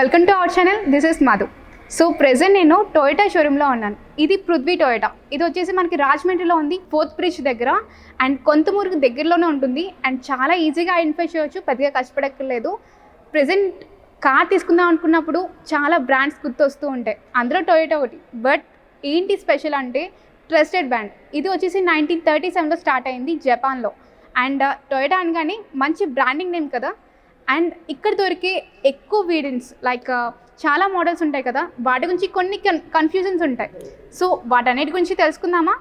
Welcome to our channel. This is Madhu. So present నేను Toyota షోరూంలో ఉన్నాను. ఇది పృథ్వీ టొయోటా. ఇది వచ్చేసి మనకి రాజమండ్రిలో ఉంది, 4th బ్రిడ్జ్ దగ్గర. అండ్ కొంతమూరుకు దగ్గరలోనే ఉంటుంది. అండ్ చాలా ఈజీగా ఐడెంటిఫై చేయవచ్చు, పెద్దగా కష్టపడక్కర్లేదు. ప్రెజెంట్ కార్ తీసుకుందాం అనుకున్నప్పుడు చాలా బ్రాండ్స్ గుర్తొస్తూ ఉంటాయి, అందులో టొయోటా ఒకటి. బట్ ఏంటి స్పెషల్ అంటే ట్రస్టెడ్ బ్రాండ్. ఇది వచ్చేసి 1937లో స్టార్ట్ అయింది జపాన్లో. అండ్ టొయోటా అనగానే మంచి బ్రాండింగ్ నేమ్ కదా. అండ్ ఇక్కడ దొరికే ఎక్కువ వేరియంట్స్ లైక్ చాలా మోడల్స్ ఉంటాయి కదా, వాటి గురించి కొన్ని కన్ఫ్యూజన్స్ ఉంటాయి. సో వాటన్నిటి గురించి తెలుసుకుందామా?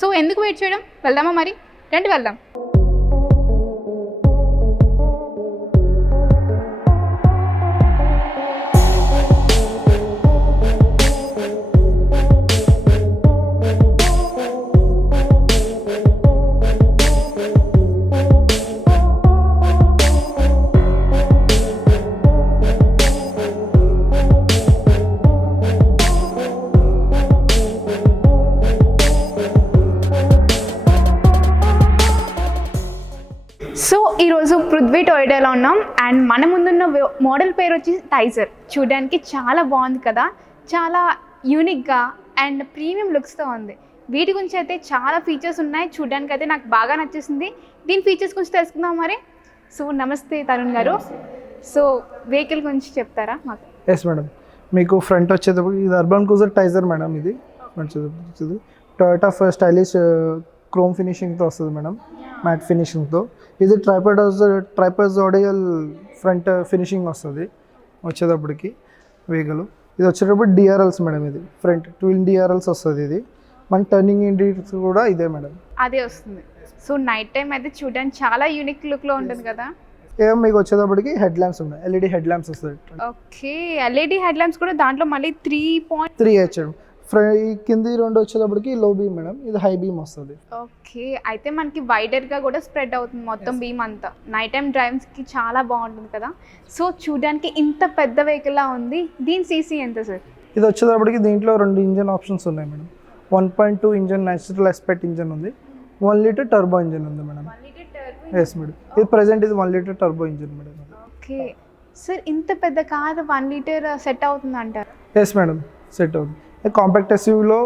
సో ఎందుకు వెయిట్ చేయడం, వెళ్దామా మరి? రండి వెళ్దాం. సో ఈరోజు పృథ్వీ టొయోటాలో ఉన్నాం. అండ్ మన ముందున్న మోడల్ పేరు వచ్చి టైజర్. చూడడానికి చాలా బాగుంది కదా, చాలా యూనిక్గా అండ్ ప్రీమియం లుక్స్తో ఉంది. వీటి గురించి అయితే చాలా ఫీచర్స్ ఉన్నాయి. చూడడానికి అయితే నాకు బాగా నచ్చేసింది. దీని ఫీచర్స్ గురించి తెలుసుకుందాం మరి. సో నమస్తే తరుణ్ గారు. సో వెహికల్ గురించి చెప్తారా మాకు? ఎస్ మేడం, మీకు ఫ్రంట్ వచ్చేటప్పుడు ఇది అర్బన్ క్రూజర్ టైజర్ మేడం. ఇది వచ్చేది టొయోటా ఫస్ట్ స్టైలిష్ క్రోమ్ ఫినిషింగ్తో వస్తుంది మేడం, మ్యాట్ ఫినిషింగ్తో. ఇది ట్రైపాజోడియల్ ఫ్రంట్ ఫినిషింగ్ వస్తుంది వచ్చేటప్పటికి వెహికల్. ఇది వచ్చేటప్పుడు డిఆర్ఎల్స్ మేడం. ఇది ఫ్రంట్ ట్విన్ డిఆర్ఎల్స్ వస్తుంది. ఇది మన టర్నింగ్ ఇండికేటర్స్ కూడా ఇదే మేడం, అదే వస్తుంది. సో నైట్ టైం అయితే చూడడానికి చాలా యూనిక్ లుక్లో ఉంటుంది కదా. ఏం మీకు వచ్చేటప్పటికి హెడ్ ల్యాంప్స్ ఉన్నాయి, ఎల్ఈడి హెడ్ ల్యాంప్స్ వస్తాయి. ఓకే, ఎల్ఈడి హెడ్ ల్యాంప్స్ కూడా దాంట్లో మళ్ళీ 3 హెచ్ఎం. కింది 2 వచ్చేటప్పటికి లో బీమ్ మేడం, ఇది హై బీమ్ వస్తుంది. ఓకే, అయితే మనకి వైడర్గా కూడా స్ప్రెడ్ అవుతుంది మొత్తం బీమ్ అంతా. నైట్ టైం డ్రైవ్స్కి చాలా బాగుంటుంది కదా. సో చూడడానికి ఇంత పెద్ద వెహికల్లా ఉంది. దీని సీసీ ఎంత సార్? ఇది వచ్చేటప్పటికి దీంట్లో 2 ఇంజన్ ఆప్షన్స్ ఉన్నాయి madam. 1.2 engine natural aspect engine ఉంది, 1 లీటర్ టర్బో ఇంజన్ ఉంది మేడం. ఎస్ మేడం, ఇది ప్రెసెంట్ ఇది 1 litre turbo engine madam. Okay sir, ఇంత పెద్ద కార్ 1 లీటర్ సెట్ అవుతుంది అంటారు? ఎస్ మేడం, సెట్ అవుతుంది. కాంపాక్ట్ ఎస్యూవీలో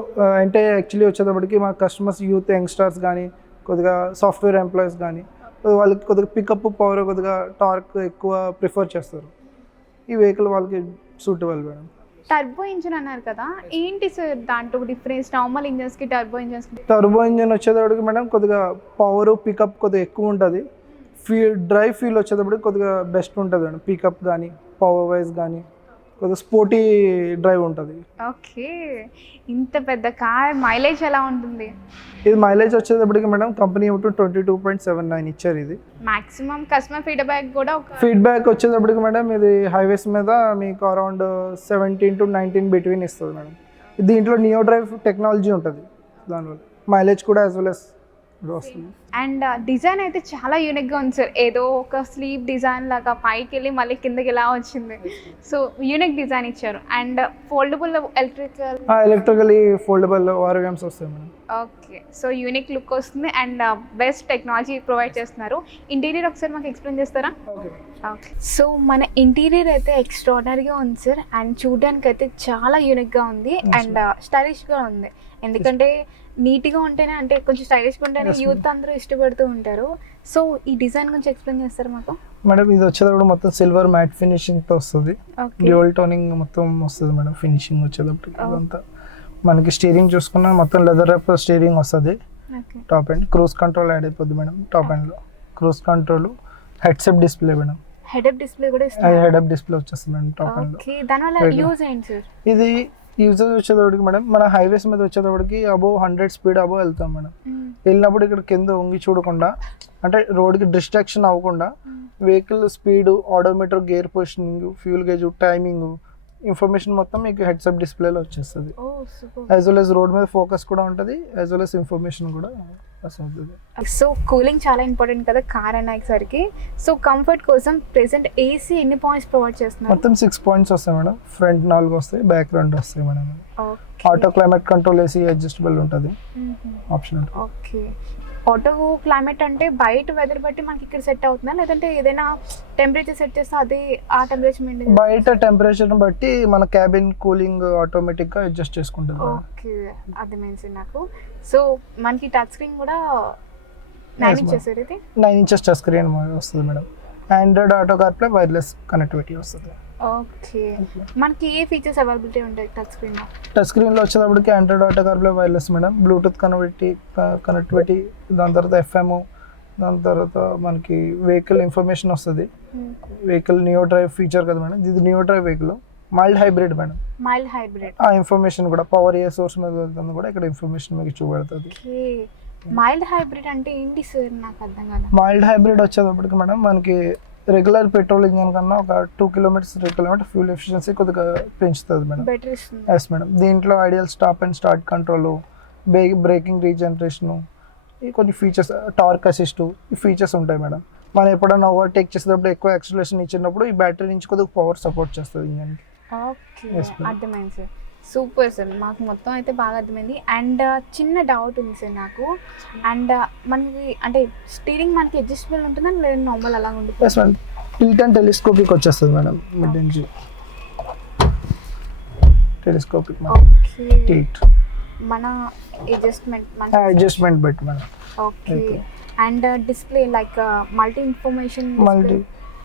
అంటే యాక్చువల్లీ వచ్చేటప్పటికి మా కస్టమర్స్ యూత్ యంగ్స్టర్స్ కానీ కొద్దిగా సాఫ్ట్వేర్ ఎంప్లాయీస్ కానీ వాళ్ళకి కొద్దిగా పికప్ పవర్ కొద్దిగా టార్క్ ఎక్కువ ప్రిఫర్ చేస్తారు. ఈ వెహికల్ వాళ్ళకి సూటబుల్ మేడం. టర్బో ఇంజిన్ అన్నారు కదా, ఏంటి సార్ దాంట్లో డిఫరెన్స్ నార్మల్ ఇంజన్స్కి టర్బో ఇంజన్స్కి? టర్బో ఇంజన్ వచ్చేటప్పటికి మేడం కొద్దిగా పవర్ పికప్ కొద్దిగా ఎక్కువ ఉంటుంది. డ్రైవ్ ఫీల్ వచ్చేటప్పటికి కొద్దిగా బెస్ట్ ఉంటుంది మేడం. పికప్ కానీ పవర్ వైజ్ కానీ కొద్దిగా స్పోర్టీ డ్రైవ్ ఉంటుంది. ఓకే, ఇంత పెద్ద కార్ మైలేజ్ ఎలా ఉంటుంది? ఇది మైలేజ్ వచ్చేటప్పటికి మేడం కంపెనీ 22.79 ఇచ్చారు. ఇది మాక్సిమం కస్టమర్ ఫీడ్బ్యాక్ కూడా ఫీడ్బ్యాక్ వచ్చేటప్పటికి మేడం ఇది హైవేస్ మీద మీకు అరౌండ్ 17 to 19 బిట్వీన్ ఇస్తుంది మేడం. దీంట్లో నియో డ్రైవ్ టెక్నాలజీ ఉంటుంది, దానివల్ల మైలేజ్ కూడా యాజ్ వెల్ as వస్తుంది. అండ్ డిజైన్ అయితే చాలా యూనిక్గా ఉంది సార్. ఏదో ఒక స్లీప్ డిజైన్ లాగా పైకి వెళ్ళి మళ్ళీ కిందకి ఇలా వచ్చింది. సో యూనిక్ డిజైన్ ఇచ్చారు. అండ్ ఫోల్డబుల్ ఎలక్ట్రికలీ ఫోల్డబుల్ ఆర్ఎమ్స్ వస్తాయి madam. Okay, so unique look వస్తుంది అండ్ బెస్ట్ టెక్నాలజీ ప్రొవైడ్ చేస్తున్నారు. ఇంటీరియర్ ఒకసారి మాకు ఎక్స్ప్లెయిన్ చేస్తారా? ఓకే, సో మన ఇంటీరియర్ అయితే ఎక్స్ట్రాడనరీగా ఉంది సార్. అండ్ చూడడానికి అయితే చాలా యూనిక్గా ఉంది అండ్ స్టైలిష్గా ఉంది. ఎందుకంటే నీట్గా ఉంటేనే, అంటే కొంచెం స్టైలిష్గా ఉంటేనే యూత్ అందరూ ఇష్టపడుతూ ఉంటారు. సో ఈ డిజైన్ గురించి ఎక్స్ప్లెయిన్ చేస్తారు మాకు? మేడం ఇది వచ్చేటప్పుడు మొత్తం సిల్వర్ మ్యాట్ ఫినిషింగ్తో వస్తుంది. డ్యూయల్ టోనింగ్ మొత్తం వస్తుంది మేడం. ఫినిషింగ్ వచ్చేటప్పుడు ఇదంతా మనకి స్టీరింగ్ చూసుకున్నా మొత్తం లెదర్ రేప్ స్టీరింగ్ వస్తుంది. Top end cruise control add అయిపోద్ది మేడం. టాప్ ఎండ్లో cruise control, heads up display madam. Head up display కూడా ఇస్తారు. హెడ్-అప్ డిస్ప్లే వచ్చేస్తుంది మేడం టాప్ ఎండ్లో. ఓకే, దానివల్ల యూజ్ ఏంటి సార్? ఇది యూజెస్ వచ్చేటప్పటికి మేడం మన హైవేస్ మీద వచ్చేటప్పటికి అబోవ్ 100 స్పీడ్ అబోవ్ వెళ్తాం మేడం. వెళ్ళినప్పుడు ఇక్కడ కింద వంగి చూడకుండా, అంటే రోడ్కి డిస్ట్రాక్షన్ అవ్వకుండా vehicle speed, odometer, gear positioning, fuel gauge, timing information మొత్తం మీకు హెడ్సప్ డిస్ప్లేలో వచ్చేస్తుంది. యాజ్ వెల్ as రోడ్ మీద ఫోకస్ కూడా ఉంటుంది, యాజ్ వెల్ as ఇన్ఫర్మేషన్ కూడా వస్తుంది. సో కూలింగ్ చాలా ఇంపార్టెంట్ కదా కార్ అనేసరికి. సో కంఫర్ట్ కోసం ప్రెసెంట్ ఏసీ ఎన్ని పాయింట్స్ ప్రొవైడ్ చేస్తున్నారు? మొత్తం 6 పాయింట్స్ వస్తాయి మేడం. ఫ్రంట్ 4 వస్తాయి, బ్యాక్ 2 వస్తాయి madam. Auto climate control, AC adjustable ఉంటుంది ఆప్షన్. ఓకే, ఆటో క్లైమేట్ అంటే బయట వెదర్ బట్టి మనకి ఇక్కడ సెట్ అవుతుందా, లేదంటే ఏదైనా టెంపరేచర్ సెట్ చేస్తే అదే ఆ టెంపరేచర్ మెయింటైన్? బయట టెంపరేచర్ బట్టి మన క్యాబిన్ కూలింగ్ ఆటోమేటిక్గా అడ్జస్ట్ చేసుకుంటుంది. ఓకే, అర్థమైంది నాకు. సో మనకి టచ్ స్క్రీన్ కూడా 9 ఇంచెస్ ఇది. 9 ఇంచెస్ టచ్ స్క్రీన్ వస్తుంది madam. Android auto CarPlay wireless connectivity వస్తుంది. ఓకే, మనకి ఏ ఫీచర్స్ అవైలబిలిటీ ఉంటాయి టచ్ స్క్రీన్లో? టచ్ స్క్రీన్లో వచ్చేటప్పటికి Android auto CarPlay wireless madam, Bluetooth connectivity, దాని తర్వాత ఎఫ్ఎం, దాని తర్వాత మనకి వెహికల్ ఇన్ఫర్మేషన్ వస్తుంది. వెహికల్ నియో డ్రైవ్ ఫీచర్ కదా మేడం, ఇది neo drive vehicle, mild hybrid madam. Mild hybrid. ఆ ఇన్ఫర్మేషన్ కూడా పవర్ ఏ సోర్స్ మీద వెళ్తుంది కూడా ఇక్కడ ఇన్ఫర్మేషన్ మీకు చూపెడుతుంది. మైల్డ్ హైబ్రిడ్ అంటే ఏంటి సార్, నాకు అర్థం కాదు. మైల్డ్ హైబ్రిడ్ వచ్చేటప్పటికి మేడం మనకి రెగ్యులర్ పెట్రోల్ ఇంజన్ కన్నా ఒక 2 కిలోమీటర్స్ 3 కిలోమీటర్ ఫ్యూల్ ఎఫిషియన్సీ కొద్దిగా పెంచుతుంది మేడం. బెటర్ ఇస్తుంది. Yes madam. దీంట్లో ideal stop and start control, braking regeneration, ఈ కొన్ని ఫీచర్స్, టార్క్ అసిస్ట్, ఈ ఫీచర్స్ ఉంటాయి మేడం. మనం ఎప్పుడైనా ఓవర్టేక్ చేసేటప్పుడు ఎక్కువ యాక్సిలరేషన్ ఇచ్చినప్పుడు ఈ బ్యాటరీ నుంచి కొద్దిగా పవర్ సపోర్ట్ చేస్తుంది ఇంజన్కి. ఓకే, అర్థమైంది సార్. సూపర్ సార్, మాకు మొత్తం అయితే బాగా అర్థమైంది. అండ్ చిన్న డౌట్ ఉంది సార్ నాకు. అండ్ మనకి అంటే స్టీరింగ్ మనకి అడ్జస్టబుల్ ఉంటుందా లేదా నార్మల్ అలా ఉంటుంది? Yes madam. Tilt and telescopic వచ్చేస్తుంది మేడం. మిడ్ నుంచి టెలిస్కోపిక్ టిల్ట్ మన అడ్జస్ట్మెంట్ బట్టి madam. Okay, and display like multi information.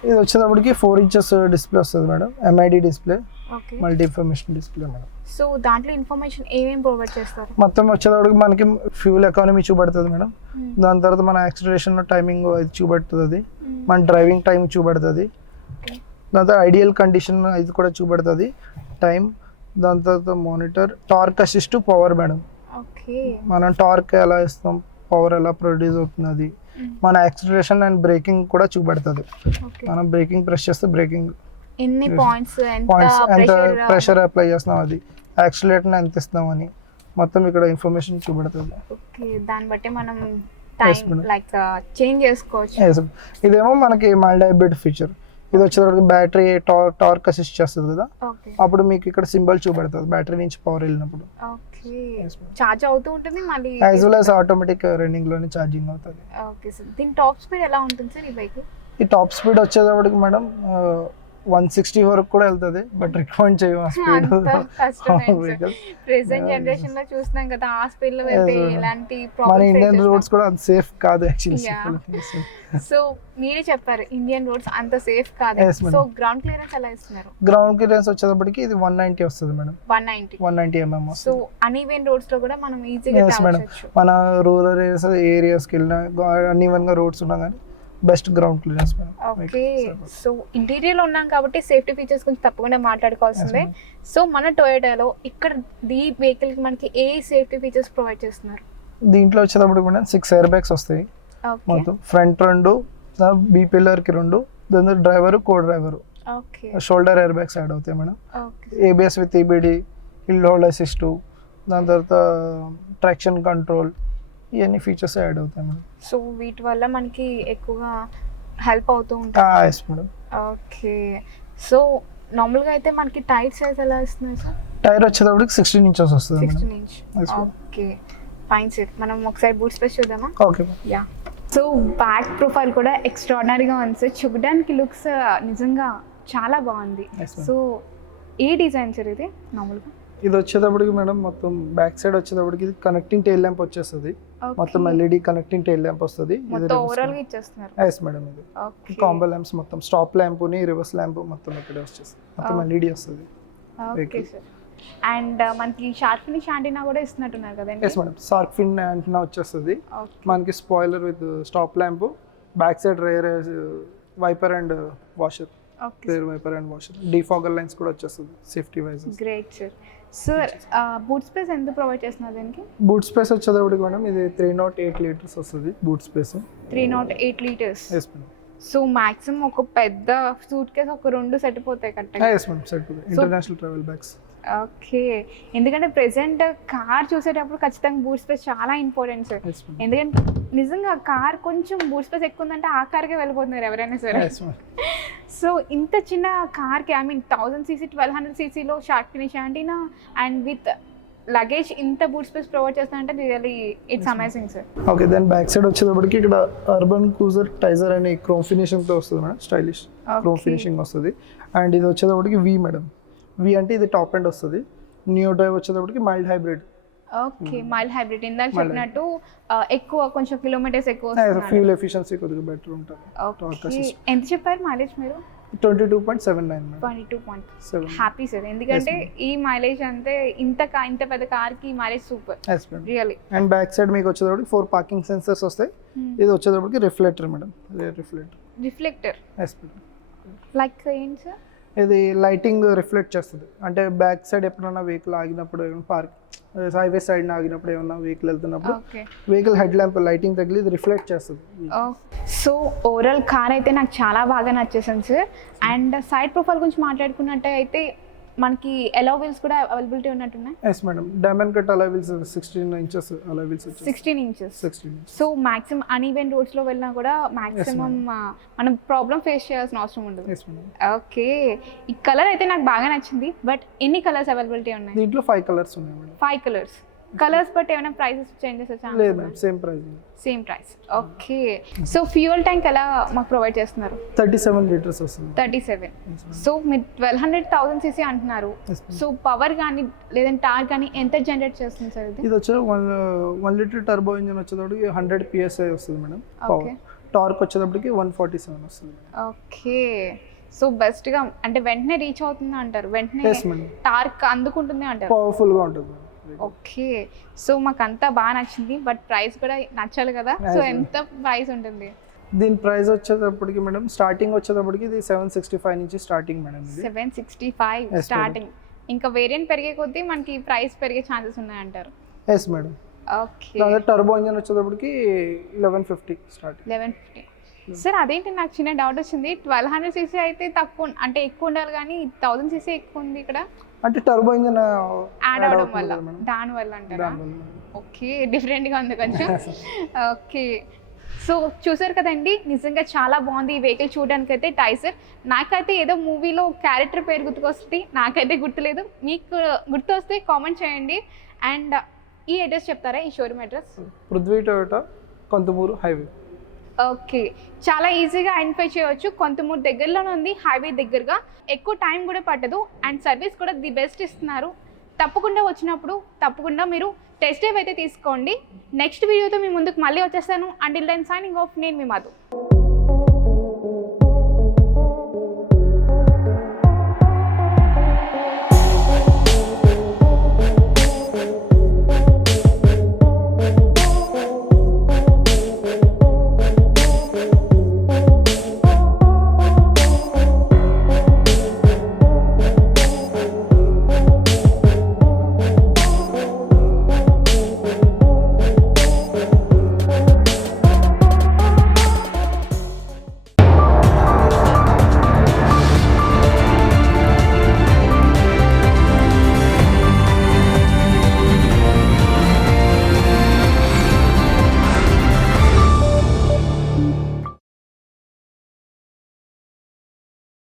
ఇది వచ్చేటప్పటికి 4 ఇంచెస్ డిస్ప్లే వస్తుంది madam, MID display, okay, multi information display madam. So దాంట్లో ఇన్ఫర్మేషన్ ఏమేమి ప్రొవైడ్ చేస్తారు? మొత్తం వచ్చేటప్పటికి మనకి ఫ్యూల్ ఎకానమీ చూపెడుతుంది మేడం, దాని తర్వాత మన యాక్సిలరేషన్ టైమింగ్ అది చూపెడుతుంది, మన డ్రైవింగ్ టైం చూపెడుతుంది, దాని తర్వాత ఐడియల్ కండిషన్ ఇది కూడా చూపెడుతుంది, టైం, దాని తర్వాత monitor, torque assist, power madam. Okay, మనం టార్క్ ఎలా ఇస్తాం, పవర్ ఎలా ప్రొడ్యూస్ అవుతుంది, మన యాక్సిలరేషన్ అండ్ బ్రేకింగ్ కూడా చూపెడుతుంది. మనం బ్రేకింగ్ ప్రెస్ చేస్తే బ్రేకింగ్ ఎన్ని పాయింట్స్, ఎంత ప్రెషర్ అప్లై చేస్తున్నాం, అది యాక్సిలేటర్ ఎంత ఇస్తామని మొత్తం ఇక్కడ ఇన్ఫర్మేషన్ చూపెడుతుంది. ఓకే, దాన్ని బట్టి మనం టైం లైక్ చేంజ్ చేసుకోవచ్చు. ఇదేమో మనకి మైల్డ్ హైబ్రిడ్ ఫీచర్. ఇది వచ్చేటప్పటికి బ్యాటరీ టార్క్ అసిస్ట్ చేస్తుంది కదా, అప్పుడు మీకు ఇక్కడ సింబల్ చూపెడుతుంది బ్యాటరీ నుంచి పవర్ వెళ్ళినప్పుడు. ఓకే, చార్జ్ అవుతూ ఉంటుంది మళ్ళీ, as well as automatic running లోనే ఛార్జింగ్ అవుతుంది. ఓకే సార్, దీని టాప్ స్పీడ్ ఎలా ఉంటుంది సార్ ఈ బైక్? ఈ టాప్ స్పీడ్ వచ్చేటప్పటికి మేడం 160 వరకు కూడా వెళ్తుంది, బట్ రికమెండ్ చేయము ఆ స్పీడ్. ప్రెసెంట్ జనరేషన్ లో చూస్తున్నాం కదా, ఆ స్పీడ్ లో వెళ్తే ఎలాంటి మన ఇండియన్ రోడ్స్ కూడా అంత సేఫ్ కాదు యాక్చువల్లీ. సో మీరే చెప్పారు ఇండియన్ రోడ్స్ అంత సేఫ్ కాదు. సో గ్రౌండ్ క్లియరెన్స్ ఎలా ఇస్తున్నారు? గ్రౌండ్ క్లియరెన్స్ వచ్చేటప్పటికి ఇది 190 వస్తుంది మేడం. 190 mm వస్తుంది. సో అన్ఈవెన్ రోడ్స్ లో కూడా మనం ఈజీగా ట్రావెల్. మన రూరల్ ఏరియాస్కి వెళ్ళినా అన్ఈవెన్ గా రోడ్స్ ఉన్నా కానీ best ground clearance madam. Okay, so interior లో ఉన్నాం కాబట్టి సేఫ్టీ ఫీచర్స్ గురించి తప్పకుండా మాట్లాడుకోవాల్సిందే. సో మన టొయోటాలో ఇక్కడ ఈ వెహికల్ కి మనకి ఏ సేఫ్టీ ఫీచర్స్ ప్రొవైడ్ చేస్తున్నారు? దీంట్లో వచ్చేటప్పుడు మేడం 6 ఎయిర్ బ్యాగ్స్ వస్తాయి మొత్తం. ఫ్రంట్ 2, బీ పిల్లర్ కి 2, దాని driver, co driver, shoulder air bags add అవుతాయి madam. ABS with EBD, hill hold assist, దాని తర్వాత ట్రాక్షన్ కంట్రోల్, ఇవన్నీ ఫీచర్స్ యాడ్ అవుతాయి మేడం. సో వీటి వల్ల మనకి ఎక్కువగా హెల్ప్ అవుతూ ఉంటుంది. Yes madam. ఓకే, సో నార్మల్గా అయితే మనకి టైర్ సైజ్ ఎలా ఇస్తున్నాయి సార్? టైర్ వచ్చేటప్పటికి 16 ఇంచెస్ వస్తుంది. 16 ఇంచ్. Okay, fine sir. మనం ఒకసారి బూట్ స్పేస్ చూద్దామా? Okay. Yeah, so back profile కూడా ఎక్స్ట్రాడినరీగా ఉంది సార్. చూడడానికి లుక్స్ నిజంగా చాలా బాగుంది. సో ఏ డిజైన్ సార్ ఇది? నార్మల్గా ఇది వచ్చేటప్పటికి మేడం మొత్తం బ్యాక్ సైడ్ వచ్చేటప్పటికి ఇది కనెక్టింగ్ టైల్ ల్యాంప్ వచ్చేస్తుంది. మొత్తం ఎల్ఈడి కనెక్టింగ్ టైల్ ల్యాంప్ వస్తుంది. ఓవరాల్ గా ఇచ్చేస్తున్నారు. Yes madam. ఇది కాంబో ల్యాంప్స్ మొత్తం స్టాప్ ల్యాంప్ ని రివర్స్ ల్యాంప్ మొత్తం ఇక్కడే వచ్చేస్తుంది. మొత్తం ఎల్ఈడి వస్తుంది. Okay sir. అండ్ మనకి షార్క్ ఫినిష్ యాంటీనా కూడా ఇస్తున్నట్టున్నారు కదండి? Yes madam, shark fin antenna వచ్చేస్తుంది. మనకి spoiler with stop lamp, back side rear wiper and washer, rear wiper and washer, defogger lines కూడా వచ్చేస్తుంది safety wise. Great sir. Sir boot space ఎంత provide చేస్తున్నారు దీనికి? బూట్ స్పేస్ వచ్చేటప్పటికి madam ఇది 308 litres వస్తుంది boot space. 308 litres. Yes madam. So maximum ఒక పెద్ద సూట్ కేస్ ఒక 2 సరిపోతాయి కరెక్ట్గా? ఎస్ మేడం, సరిపోతాయి. International travel bags. ఓకే, ఎందుకంటే ప్రెసెంట్ కార్ చూసేటప్పుడు ఖచ్చితంగా బూట్ స్పేస్ చాలా ఇంపార్టెంట్ సార్. ఎందుకంటే నిజంగా కార్ కొంచెం బూట్ స్పేస్ ఎక్కువ ఉందంటే ఆ కార్కే వెళ్ళిపోతున్నారు ఎవరైనా సరే. సో ఇంత చిన్న కార్కి, I mean 1000cc 1200cc shark finish antenna and with luggage ఇంత బూట్ స్పేస్ ప్రొవైడ్ చేస్తానంటే really it's amazing sir. Okay, దాని బ్యాక్ సైడ్ వచ్చేటప్పటికి ఇక్కడ అర్బన్ క్రూజర్ టైజర్ అని క్రోమ్ ఫినిషింగ్తో వస్తుంది మేడం, స్టైలిష్ క్రోమ్ ఫినిషింగ్ వస్తుంది. అండ్ ఇది వచ్చేటప్పటికి వి మేడం, వి అంటే ఇది టాప్ ఎండ్ వస్తుంది. నియో డ్రైవ్ వచ్చేటప్పటికి mild hybrid. Okay, mild hybrid ఇందాక చెప్పినట్టు ఎక్కువ కొంచెం కిలోమీటర్స్ ఎక్కువ ఫ్యూల్ ఎఫిషియన్సీ కొద్దిగా బెటర్ ఉంటుంది. ఓకే, ఎంత చెప్పారు మైలేజ్ మీరు? 22.79 మేడం. 22.7. హ్యాపీ సార్, ఎందుకంటే ఈ మైలేజ్ అంటే ఇంత పెద్ద కార్ కి mileage super really. And back side మీకు వచ్చేటప్పటికి 4 పార్కింగ్ సెన్సర్స్ వస్తాయి. ఇది వచ్చేటప్పటికి రిఫ్లెక్టర్ మేడం, రిఫ్లెక్టర్ లైక్ ఏంటి సార్? ఇది లైటింగ్ రిఫ్లెక్ట్ చేస్తుంది. అంటే బ్యాక్ సైడ్ ఎప్పుడైనా వెహికల్ ఆగినప్పుడు, ఏమైనా పార్క్ హైవే సైడ్ ఆగినప్పుడు, ఏమన్నా వెహికల్ వెళ్తున్నప్పుడు వెహికల్ హెడ్ ల్యాంప్ లైటింగ్ తగిలి ఇది రిఫ్లెక్ట్ చేస్తుంది. సో ఓవరాల్ కార్ అయితే నాకు చాలా బాగా నచ్చేసింది సార్. అండ్ సైడ్ ప్రొఫైల్ గురించి మాట్లాడుకున్నట్టు అయితే మనకి అలాయ్ వీల్స్ కూడా అవైలబిలిటీ ఉన్నట్టున్నాయి. Yes madam, diamond cut alloy wheels 16 inches alloy wheels. 16 inches. So maximum uneven roads లో వెళ్ళినా కూడా మాక్సిమం మనం ప్రాబ్లం ఫేస్ చేయాల్సిన అవసరం ఉండదు. ఓకే, ఈ కలర్ అయితే నాకు బాగా నచ్చింది. బట్ ఎన్ని కలర్స్ అవైలబిలిటీ ఉన్నాయి? దీంట్లో 5 కలర్స్ ఉన్నాయి మేడం. 5 కలర్స్. కలర్స్ బట్ ఏమైనా ప్రైసెస్ చేంజెస్ వచ్చాయి? లేదు madam, same price. Okay, so fuel tank ఎలా మాకు ప్రొవైడ్ చేస్తున్నారు? 37 లీటర్స్ వస్తుంది. 37. సో మీరు 1200,000 cc అంటున్నారు. సో పవర్ కానీ లేదంటే టార్క్ కానీ ఎంత జనరేట్ చేస్తుంది సార్ ఇది? ఇది వచ్చే 1 లీటర్ టర్బో ఇంజిన్ వచ్చేటప్పటికి 100 PSI వస్తుంది మేడం. టార్క్ వచ్చేటప్పటికి 147 వస్తుంది. ఓకే, సో బెస్ట్ గా అంటే వెంటనే రీచ్ అవుతుంది అంటారు, వెంటనే టార్క్ అందుకుంటుంది అంటారు, పవర్ఫుల్ గా ఉంటుంది. ఓకే, సో మాకు అంతా బాగా నచ్చింది. బట్ ప్రైస్ కూడా నచ్చాలి కదా, సో ఎంత ప్రైస్ ఉంటుంది? దీని ప్రైస్ వచ్చేటప్పటికి మేడం స్టార్టింగ్ వచ్చేటప్పటికి ఇది 765 నుంచి స్టార్టింగ్ మేడం. 765 స్టార్టింగ్. ఇంకా వేరియంట్ పెరిగే కొద్దీ మనకి ప్రైస్ పెరిగే ఛాన్సెస్ ఉన్నాయంటారు? Yes madam. Okay, turbo engine వచ్చేటప్పటికి 1150 స్టార్ట్. 1150. సార్ అదేంటి నాకు చిన్న డౌట్ వచ్చింది, 1200 cc అయితే తక్కువ అంటే ఎక్కువ ఉండాలి కానీ 1000 cc ఎక్కువ ఉంది ఇక్కడ అంటే టర్బో ఇంజిన్ యాడ్ అవడం వల్ల, దానివల్ల అంటారా? ఓకే, డిఫరెంట్గా ఉంది కొంచెం. ఓకే, సో చూసారు కదండి, నిజంగా చాలా బాగుంది ఈ వెహికల్ చూడడానికి అయితే. టైసర్ నాకైతే ఏదో మూవీలో క్యారెక్టర్ పేరు గుర్తుకొస్తుంది, నాకైతే గుర్తులేదు. మీకు గుర్తు వస్తే కామెంట్ చేయండి. అండ్ ఈ అడ్రస్ చెప్తారా, ఈ showroom address? Prithvi Toyota, Konthamuru highway. Okay, చాలా ఈజీగా ఐడెంటిఫై చేయవచ్చు. కొంతమూరు దగ్గరలోనే ఉంది, హైవే దగ్గరగా. ఎక్కువ టైం కూడా పట్టదు అండ్ సర్వీస్ కూడా ది బెస్ట్ ఇస్తున్నారు. తప్పకుండా వచ్చినప్పుడు తప్పకుండా మీరు టెస్ట్ డ్రైవ్ అయితే తీసుకోండి. నెక్స్ట్ వీడియోతో మీ ముందుకు మళ్ళీ వచ్చేస్తాను. అంటిల్ దెన్ సైనింగ్ ఆఫ్, నేను మీ మధు.